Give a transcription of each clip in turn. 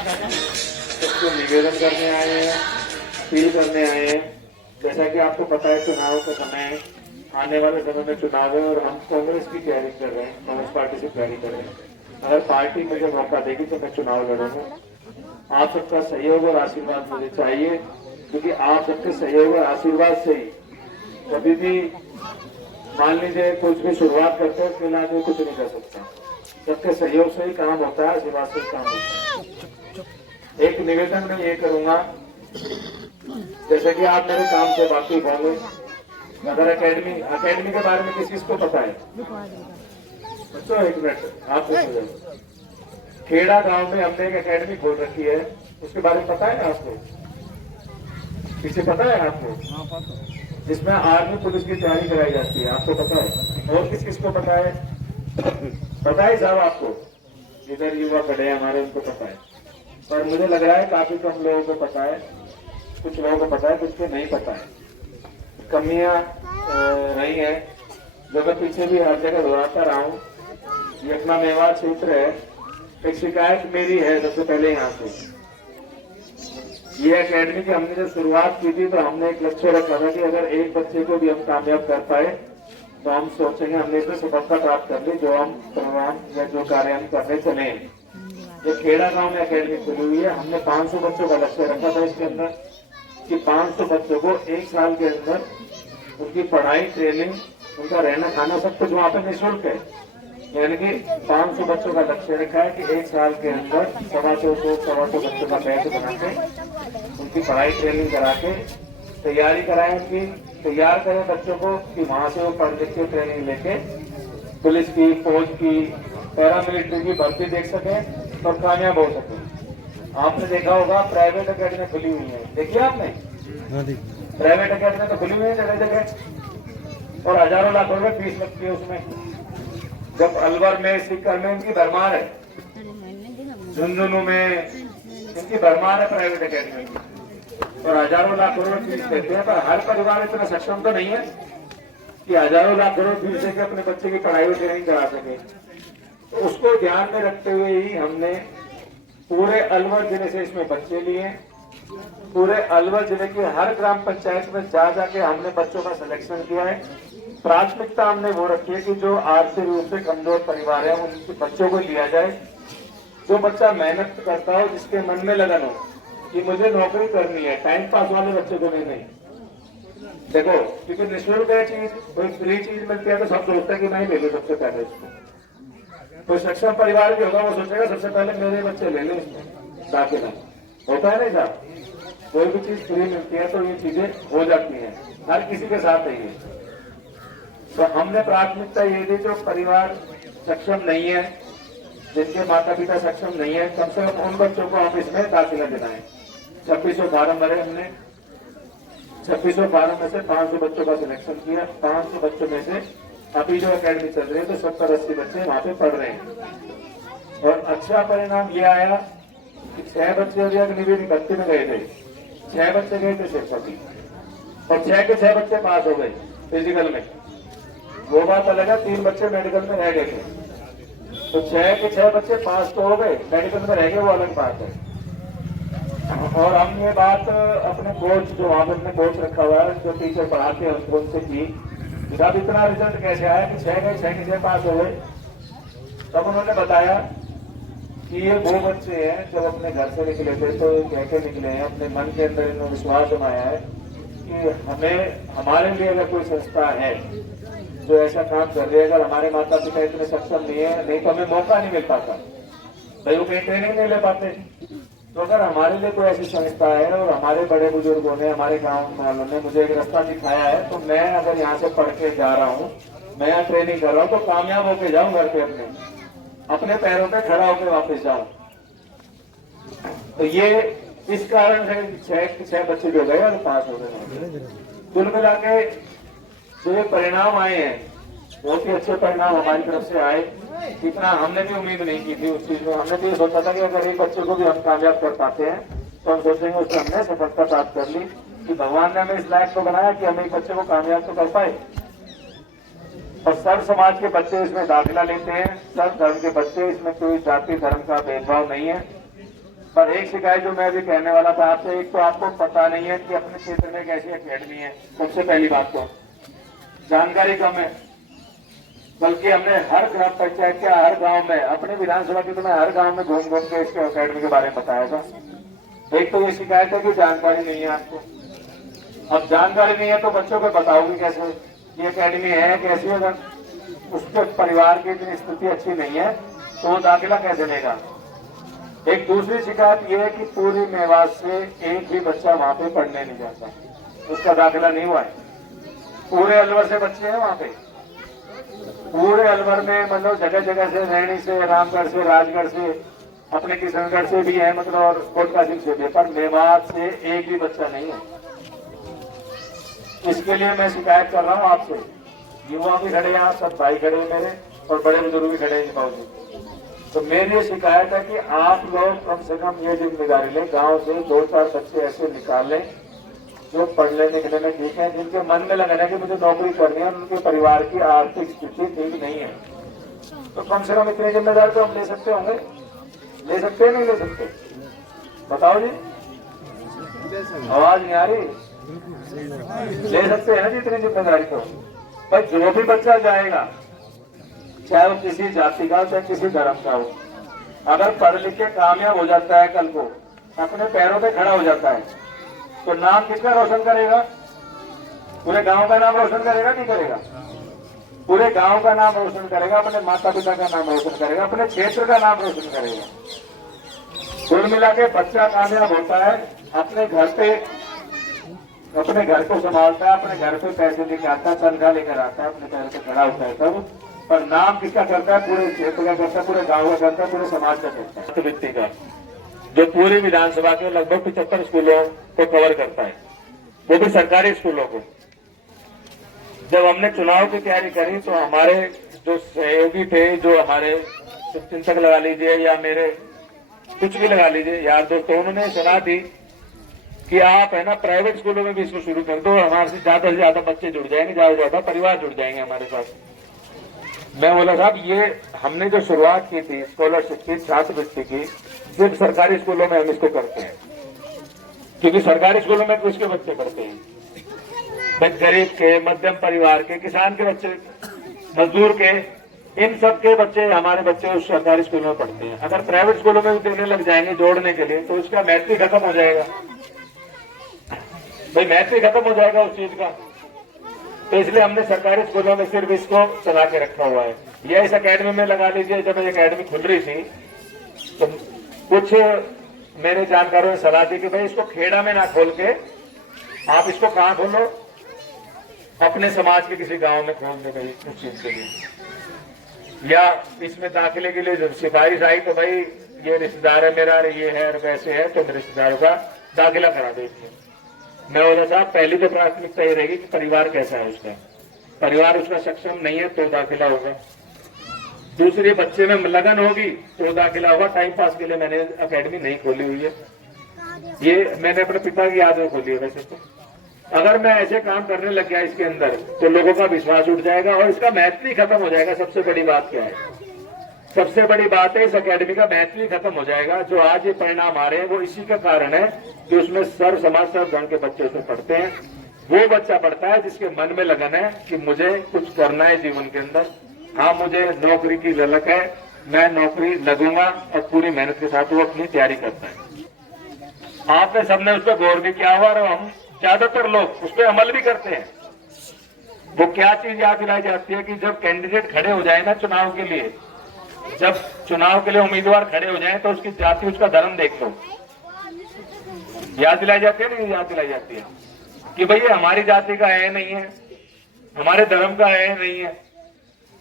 इसको निवेदन करने आए हैं, अपील करने आए हैं। जैसा कि आपको पता है चुनाव का समय, आने वाले समय में चुनाव है और हम कांग्रेस की तैयारी कर रहे हैं, कांग्रेस पार्टी से तैयारी कर रहे हैं। अगर पार्टी मुझे मौका देगी तो मैं चुनाव लड़ूंगा। आप सबका सहयोग और आशीर्वाद मुझे चाहिए, क्योंकि आप सबके सहयोग और आशीर्वाद से ही कभी भी मान लीजिए कुछ भी शुरुआत करते हैं, अकेला आदमी कुछ नहीं कर सकता। सबके सहयोग से ही काम होता है, आशीर्वाद से ही काम होता है। एक निवेदन मैं ये करूंगा, जैसे कि आप मेरे काम से वाकिफ होंगे, अगर अकेडमी के बारे में किसी को पता है बच्चों? एक मिनट, आप खेड़ा गांव में हमने एक अकेडमी खोल रखी है, उसके बारे में पता है आपको? किसी पता है आपको? जिसमें आर्मी पुलिस की तैयारी कराई जाती है, आपको पता है? और किस को पता है? पता है साहब आपको? इधर युवा खड़े हैं हमारे, उनको पता है, पर मुझे लग रहा है काफी कम लोगों को पता है। कुछ लोगों को पता है, कुछ को नहीं पता है। कमियां रही हैं जो मैं पीछे भी हर जगह दोहराता रहा हूँ। ये अपना मेवाड़ क्षेत्र है, एक शिकायत मेरी है सबसे पहले यहाँ से। ये एकेडमी की हमने जब शुरुआत की थी तो हमने एक लक्ष्य रखा था कि अगर एक बच्चे को भी हम कामयाब कर पाए तो हम सोचेंगे हमने इसमें सफलता प्राप्त कर ली, जो हम प्रोग्राम या जो कार्य हम करने चले हैं। ये खेड़ा गांव में एकेडमी खुली हुई है। हमने 500 बच्चों का लक्ष्य रखा था इसके अंदर, कि 500 बच्चों को एक साल के अंदर उनकी पढ़ाई, ट्रेनिंग, उनका रहना खाना सब कुछ वहाँ पे निःशुल्क है। यानी कि 500 बच्चों का लक्ष्य रखा है कि एक साल के अंदर 125 बच्चों का बैच बना के उनकी पढ़ाई, ट्रेनिंग करा के तैयारी कराएं, उनकी तैयार करें बच्चों को कि वहां से वो पढ़ लिख के ट्रेनिंग लेके पुलिस की, फौज की, पैरामिलिट्री की भर्ती देख सके और कामयाब हो सके। आपने देखा होगा प्राइवेट अकेडमी खुली हुई है, देखिए आपने? प्राइवेट अकेडमी तो खुली हुई है जगह जगह, और हजारों लाख रुपए फीस लगती है उसमें। जब अलवर में, सीकर में इनकी भरमार है, झुंझुनू में इनकी भरमार है प्राइवेट अकेडमी की, और हजारों लाख रुपए फीस देते हैं। पर हर परिवार इतना सक्षम तो नहीं है। कि हजारों लाख करोड़ फीस देकर अपने बच्चे की पढ़ाई और ट्रेनिंग करा सके। तो उसको ध्यान में रखते हुए ही हमने पूरे अलवर जिले से इसमें बच्चे लिए। पूरे अलवर जिले के हर ग्राम पंचायत में जा जाके हमने बच्चों का सिलेक्शन किया है। प्राथमिकता हमने वो रखी है कि जो आर्थिक रूप से कमजोर परिवार है उनके बच्चों को लिया जाए। जो बच्चा मेहनत करता हो, जिसके मन में लगन हो कि मुझे नौकरी करनी है, टाइम पास वाले बच्चे को नहीं। देखो, क्योंकि निःशुल्क है चीज, कोई फ्री चीज मिलती है तो सब सोचते हैं कि मैं ले लूं सबसे पहले इसको। कोई सक्षम परिवार भी होगा, वो सोचेगा सबसे पहले मेरे बच्चे ले लें इसमें दाखिला। होता है नहीं साहब, कोई भी चीज फ्री मिलती है तो ये चीजें हो जाती हैं, हर किसी के साथ है ये। तो हमने प्राथमिकता ये दी जो परिवार सक्षम नहीं है, जिनके माता पिता सक्षम नहीं है, कम से कम उन बच्चों को हम इसमें दाखिला दिलाएं। 2600 फार्म भरे हमने, 2600 फार्म में से 500 बच्चों का सिलेक्शन किया। 500 बच्चों में से अभी जो अकेडमी चल रही है तो 70-80 बच्चे वहां पे पढ़ रहे हैं। और अच्छा परिणाम ये आया कि 6 बच्चे अभी अग्निवीर भर्ती में गए थे, 6 बच्चे गए थे सिर्फ अभी, और 6 के 6 बच्चे पास हो गए फिजिकल में। वो बात अलग है, 3 बच्चे मेडिकल में रह गए थे। तो 6 के 6 बच्चे पास तो हो गए, मेडिकल में रह गए, वो अलग बात है। और हम ये बात अपने कोच, जो वहां पर अपने कोच रखा हुआ है, जो टीचर पढ़ाते हैं उनसे की, जब इतना रिजल्ट कैसे आया कि 6 के 6 पास हो गए, तब उन्होंने बताया कि ये वो बच्चे हैं जब अपने घर से निकले थे तो कह के निकले हैं, अपने मन के अंदर इन्होंने विश्वास जमाया है कि हमारे लिए अगर कोई संस्था है जो ऐसा काम कर रही है, अगर हमारे माता पिता इतने सक्षम नहीं है, नहीं तो हमें मौका नहीं मिल पाता भाई, वो कहीं ट्रेनिंग नहीं ले पाते। तो अगर हमारे लिए कोई ऐसी संस्था है और हमारे बड़े बुजुर्गों ने, हमारे गांव वालों ने मुझे एक रास्ता दिखाया है, तो मैं अगर यहाँ से पढ़ के जा रहा हूँ, मैं यहाँ ट्रेनिंग कर रहा हूँ, तो कामयाब होके जाऊँ, घर पे अपने पैरों पे खड़ा होकर वापस जाऊं। तो ये इस कारण से 6 बच्चे जो गए और पास हो गए। कुल मिला के जो परिणाम आए हैं बहुत ही अच्छे परिणाम हमारी तरफ से आए। इतना हमने भी उम्मीद नहीं की थी उस चीज में। हमने भी सोचा था कि अगर एक बच्चे को भी हम कामयाब कर पाते हैं तो हम सोचेंगे उससे हमने सफलता प्राप्त कर ली, कि भगवान ने हमें इस लायक तो बनाया कि हम एक बच्चे को कामयाब तो कर पाए। और सर्व समाज के बच्चे इसमें दाखिला लेते हैं, सर्व धर्म के बच्चे, इसमें कोई जाति धर्म का भेदभाव नहीं है। पर एक शिकायत जो मैं भी कहने वाला था आपसे, एक तो आपको पता नहीं है कि अपने क्षेत्र में एक ऐसी अकेडमी है। सबसे पहली बात तो जानकारी कम है, बल्कि हमने हर ग्राम पंचायत के हर गांव में, अपने विधानसभा के तो मैं हर गांव में घूम घूम के इसके अकेडमी के बारे में बताया था। एक तो ये शिकायत है कि जानकारी नहीं है आपको। अब जानकारी नहीं है तो बच्चों को बताओगे कैसे ये अकेडमी है, कैसी है? अगर उसके परिवार की इतनी स्थिति अच्छी नहीं है तो वो दाखिला कैसे लेगा? एक दूसरी शिकायत ये है कि पूरी मेवात से एक भी बच्चा वहां पे पढ़ने नहीं जाता, उसका दाखिला नहीं हुआ है। पूरे अलवर से बच्चे हैं वहां पे, पूरे अलवर में, मतलब जगह जगह से, रैणी से, रामगढ़ से, राजगढ़ से, अपने किशनगढ़ से भी है, मतलब और कोटका सिंह से भी, पर मेवात से एक भी बच्चा नहीं है। इसके लिए मैं शिकायत कर रहा हूँ आपसे। युवा भी खड़े हैं, सब भाई खड़े हैं मेरे, और बड़े बुजुर्ग भी खड़े हैं बाबू। तो मेरी ये शिकायत है कि आप लोग कम से कम ये जिम्मेदारी लें, गांव से 2-4 बच्चे ऐसे निकाल लें जो पढ़ने लिखने में ठीक है, जिनके मन में लगना है कि मुझे नौकरी करनी है, उनके परिवार की आर्थिक स्थिति ठीक नहीं है। तो कम से कम इतनी जिम्मेदारी तो हम ले सकते होंगे, ले सकते हैं नहीं ले सकते? बताओ जी, आवाज नहीं आ रही? ले सकते हैं ना जी इतनी जिम्मेदारी तो। पर जो भी बच्चा जाएगा, चाहे वो किसी जाति का, चाहे किसी धर्म का हो, अगर पढ़ लिख के कामयाब हो जाता है, कल को अपने पैरों पे खड़ा हो जाता है, तो नाम किसका रोशन करेगा? पूरे गांव का नाम रोशन करेगा, नहीं करेगा? पूरे गांव का नाम रोशन करेगा, अपने माता पिता का नाम रोशन करेगा, अपने क्षेत्र का नाम रोशन करेगा। कुल मिला के बच्चा कामयाब होता है, अपने घर पे, अपने घर को संभालता है, अपने घर पे पैसे लेकर आता है, तनख्वाह लेकर आता है, अपने पैर पे खड़ा होता है तब। पर नाम किसका करता है? पूरे क्षेत्र का करता है, पूरे गांव का करता है, पूरे समाज का करता है। व्यक्ति का जो पूरी विधानसभा के लगभग 75 स्कूलों को कवर करता है, वो भी सरकारी स्कूलों को। जब हमने चुनाव की तैयारी करी तो हमारे जो सहयोगी थे, जो हमारे चिंतक लगा लीजिए या मेरे कुछ भी लगा लीजिए यार दोस्तों, उन्होंने सलाह दी कि आप है ना प्राइवेट स्कूलों में भी इसको शुरू कर दो, हमारे से ज्यादा बच्चे जुड़ जाएंगे, ज्यादा से ज्यादा परिवार जुड़ जाएंगे हमारे साथ। मैं बोला साहब ये हमने जो शुरुआत की थी स्कॉलरशिप की, छात्रवृत्ति की, सिर्फ सरकारी स्कूलों में हम इसको करते हैं, क्योंकि सरकारी स्कूलों में तो इसके बच्चे पढ़ते हैं, गरीब के, मध्यम परिवार के, किसान के बच्चे, मजदूर के, इन सब के बच्चे, हमारे बच्चे उस सरकारी स्कूलों में पढ़ते हैं। अगर प्राइवेट स्कूलों में भी देने लग जाएंगे जोड़ने के लिए तो उसका महत्व ही खत्म हो जाएगा भाई, महत्व ही खत्म हो जाएगा उस चीज का। तो इसलिए हमने सरकारी स्कूलों में सिर्फ इसको चला के रखा हुआ है। यह इस अकेडमी में लगा लीजिए, जब ये अकेडमी खुल रही थी तो कुछ मेरे जानकारों ने सलाह दी कि भाई इसको खेड़ा में ना खोल के आप इसको कहां खोलो, अपने समाज के किसी गांव में खोल दे भाई उस चीज के लिए, या इसमें दाखिले के लिए जब सिफारिश आई तो भाई ये रिश्तेदार है मेरा, ये है वैसे है, तो रिश्तेदारों का दाखिला करा दो इसमें। मैं बोला साहब पहली तो प्राथमिकता ये रहेगी कि परिवार कैसा है उसका, परिवार उसका सक्षम नहीं है तो दाखिला होगा। दूसरी बच्चे में लगन होगी तो दाखिला होगा। टाइम पास के लिए मैंने अकेडमी नहीं खोली हुई है, ये मैंने अपने पिता की याद में खोली है। वैसे तो अगर मैं ऐसे काम करने लग गया इसके अंदर तो लोगों का विश्वास उठ जाएगा और इसका महत्व ही खत्म हो जाएगा। सबसे बड़ी बात क्या है, सबसे बड़ी बात है इस अकेडमी का महत्व ही खत्म हो जाएगा। जो आज ये परिणाम आ रहे हैं वो इसी का कारण है कि उसमें सर्व समाज सर्व धर्म के बच्चे उसमें पढ़ते हैं। वो बच्चा पढ़ता है जिसके मन में लगन है कि मुझे कुछ करना है जीवन के अंदर, हाँ मुझे नौकरी की ललक है, मैं नौकरी लगूंगा, और पूरी मेहनत के साथ वो अपनी तैयारी करता है। आपने सबने उस पर गौर भी किया हुआ और हम ज्यादातर लोग उस पर अमल भी करते हैं। वो क्या चीज याद दिलाई जाती है कि जब कैंडिडेट खड़े हो जाए ना चुनाव के लिए, जब चुनाव के लिए उम्मीदवार खड़े हो जाए तो उसकी जाति उसका धर्म देख लो, याद दिलाई जाती है। नहीं याद दिलाई जाती है कि भाई ये हमारी जाति का है नहीं है, हमारे धर्म का है नहीं है।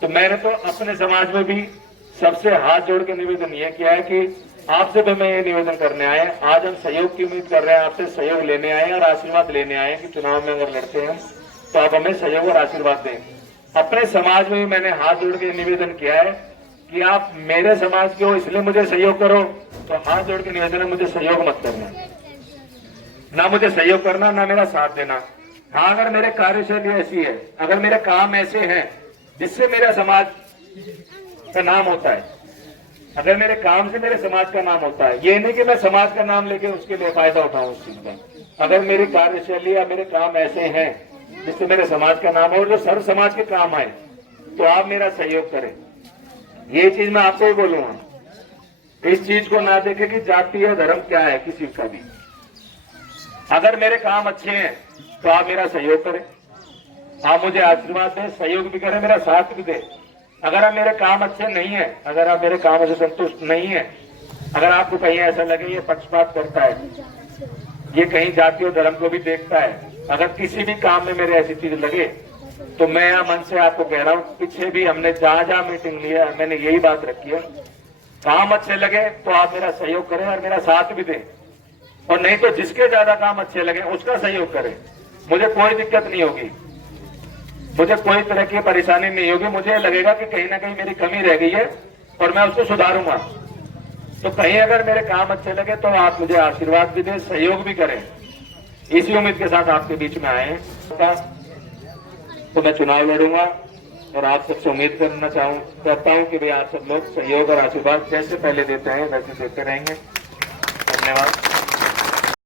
तो मैंने तो अपने समाज में भी सबसे हाथ जोड़ के निवेदन यह किया है कि आपसे भी मैं ये निवेदन करने आए हैं, आज हम सहयोग की उम्मीद कर रहे हैं, आपसे सहयोग लेने आए हैं और आशीर्वाद लेने आए हैं कि चुनाव में अगर लड़ते हैं तो आप हमें सहयोग और आशीर्वाद दें। अपने समाज में भी मैंने हाथ जोड़ के निवेदन किया है कि आप मेरे समाज के हो इसलिए मुझे सहयोग करो, तो हाथ जोड़ के निवेदन है मुझे सहयोग मत करना, ना मुझे सहयोग करना ना मेरा साथ देना। हाँ अगर मेरे कार्यशैली ऐसी है, अगर मेरे काम ऐसे हैं जिससे मेरा समाज का नाम होता है, अगर मेरे काम से मेरे समाज का नाम होता है, ये नहीं कि मैं समाज का नाम लेके उसके लिए फायदा उठाऊं उस चीज का। अगर मेरी कार्यशैली या मेरे काम ऐसे हैं जिससे मेरे समाज का नाम हो और जो सर्व समाज के काम आए तो आप मेरा सहयोग करें। ये चीज मैं आपको ही बोलूंगा, इस चीज को ना देखे कि जाति या धर्म क्या है किसी का भी। अगर मेरे काम अच्छे हैं तो आप मेरा सहयोग करें, आप मुझे आशीर्वाद दें, सहयोग भी करें, मेरा साथ भी दें। अगर आप मेरे काम अच्छे नहीं है, अगर आप मेरे काम से संतुष्ट नहीं है, अगर आपको कहीं ऐसा लगे ये पक्षपात करता है, ये कहीं जाति और धर्म को भी देखता है, अगर किसी भी काम में मेरे ऐसी चीज लगे तो मैं यहाँ मन से आपको कह रहा हूँ, पीछे भी हमने जहां जहां मीटिंग ली है मैंने यही बात रखी है, काम अच्छे लगे तो आप मेरा सहयोग करें और मेरा साथ भी दें, और नहीं तो जिसके ज्यादा काम अच्छे लगे उसका सहयोग करें। मुझे कोई दिक्कत नहीं होगी, मुझे कोई तरह की परेशानी नहीं होगी। मुझे लगेगा कि कहीं ना कहीं मेरी कमी रह गई है और मैं उसको सुधारूंगा। तो कहीं अगर मेरे काम अच्छे लगे तो आप मुझे आशीर्वाद भी दें, सहयोग भी करें। इसी उम्मीद के साथ आपके बीच में आए हैं। तो मैं चुनाव लड़ूंगा और आप सबसे उम्मीद करता हूं कि भाई आप सब लोग सहयोग और आशीर्वाद जैसे पहले देते हैं वैसे देते रहेंगे। धन्यवाद।